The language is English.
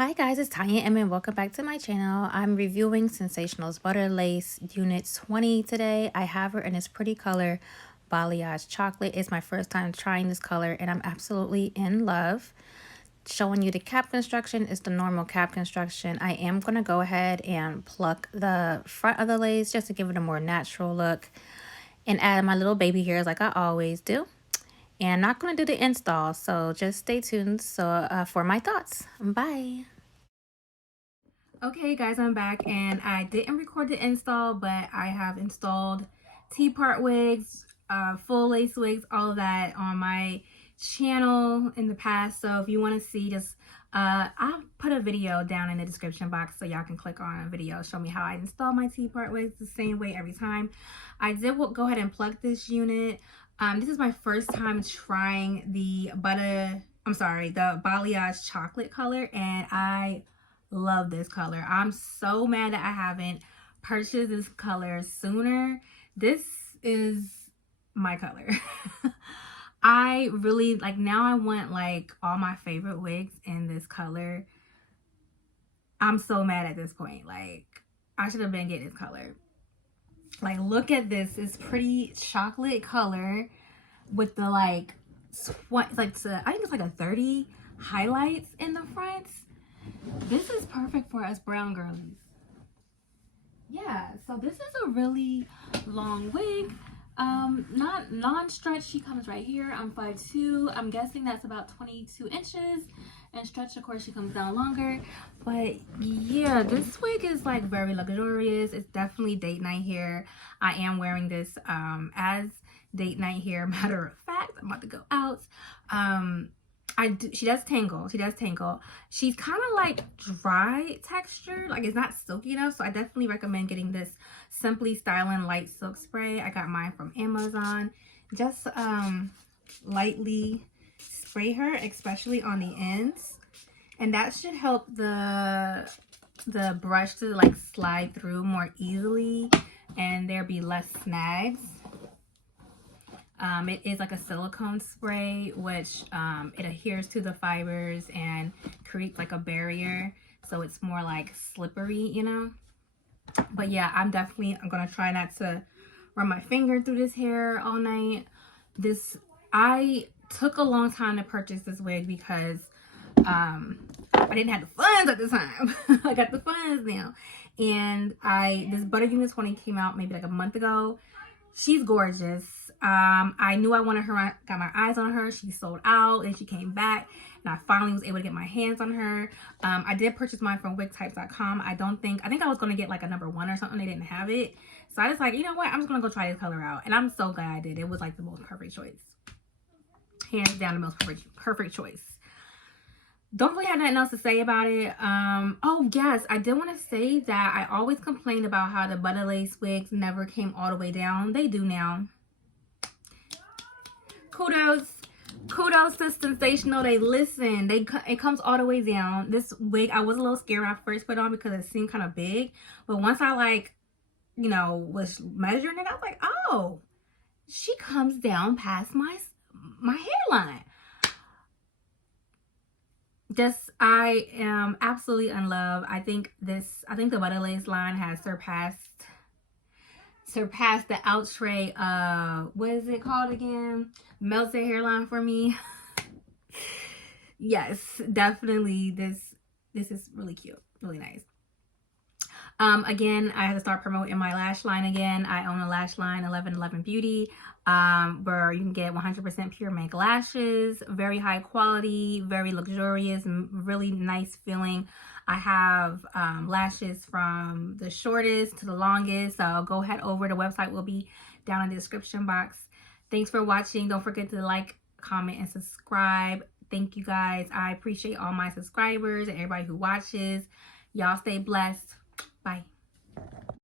Hi guys, it's Tonya and welcome back to my channel. I'm reviewing Sensational's Butter Lace Unit 20 today. I have her in this pretty color, Balyage Chocolate. It's my first time trying this color and I'm absolutely in love. Showing you the cap construction is the normal cap construction. I am going to go ahead and pluck the front of the lace just to give it a more natural look and add my little baby hairs like I always do. And not going to do the install, so just stay tuned for my thoughts. Bye. Okay guys, I'm back and I didn't record the install, but I have installed T-part wigs, full lace wigs, all of that on my channel in the past. So if you want to see, just I'll put a video down in the description box so y'all can click on a video, show me how I install my T-part wigs the same way every time. I did go ahead and plug this unit. This is my first time trying the Balyage chocolate color, and I love this color. I'm so mad that I haven't purchased this color sooner. This is my color. I really like, now I want like all my favorite wigs in this color. I'm so mad at this point. Like, I should have been getting this color. Like, look at this. It's pretty chocolate color with the I think it's like a 30 highlights in the front. This is perfect for us brown girlies. Yeah, so this is a really long wig. Not non-stretch. She comes right here. I'm 5'2". I'm guessing that's about 22 inches. And stretch, of course, she comes down longer. But yeah, this wig is like very luxurious. It's definitely date night hair. I am wearing this as date night hair. Matter of fact, I'm about to go out. She does tangle. She's kind of like dry texture, like it's not silky enough, so I definitely recommend getting this Simply Styling Light Silk Spray. I got mine from Amazon. Just lightly spray her, especially on the ends, and that should help the brush to like slide through more easily and there be less snags. It is like a silicone spray, which it adheres to the fibers and creates like a barrier, so it's more like slippery, you know. But yeah, I'm gonna try not to run my finger through this hair all night. I took a long time to purchase this wig because I didn't have the funds at the time. I got the funds now, and this Butter Unit 20 came out maybe like a month ago. She's gorgeous. I knew I wanted her. Got my eyes on her. She sold out and she came back, and I finally was able to get my hands on her. I did purchase mine from wigtypes.com. I think I was going to get like a number 1 or something. They didn't have it. So I just like, you know what? I'm just going to go try this color out. And I'm so glad I did. It was like the most perfect choice. Hands down the most perfect choice. Don't really have nothing else to say about it. Oh yes, I did want to say that I always complained about how the butter lace wigs never came all the way down. They do now. Kudos to Sensational. They listen. It comes all the way down. This wig, I was a little scared when I first put it on because it seemed kind of big, but once I was measuring it, I was like, oh, she comes down past my hairline. I am absolutely in love. I think the butter lace line has surpassed the outre what is it called again? Melted hairline for me. Yes, definitely this is really cute, really nice. Again, I had to start promoting my lash line again. I own a lash line, 1111 Beauty, where you can get 100% pure make lashes, very high quality, very luxurious, really nice feeling. I have lashes from the shortest to the longest, so go head over. The website will be down in the description box. Thanks for watching. Don't forget to like, comment, and subscribe. Thank you guys. I appreciate all my subscribers and everybody who watches. Y'all stay blessed. Bye.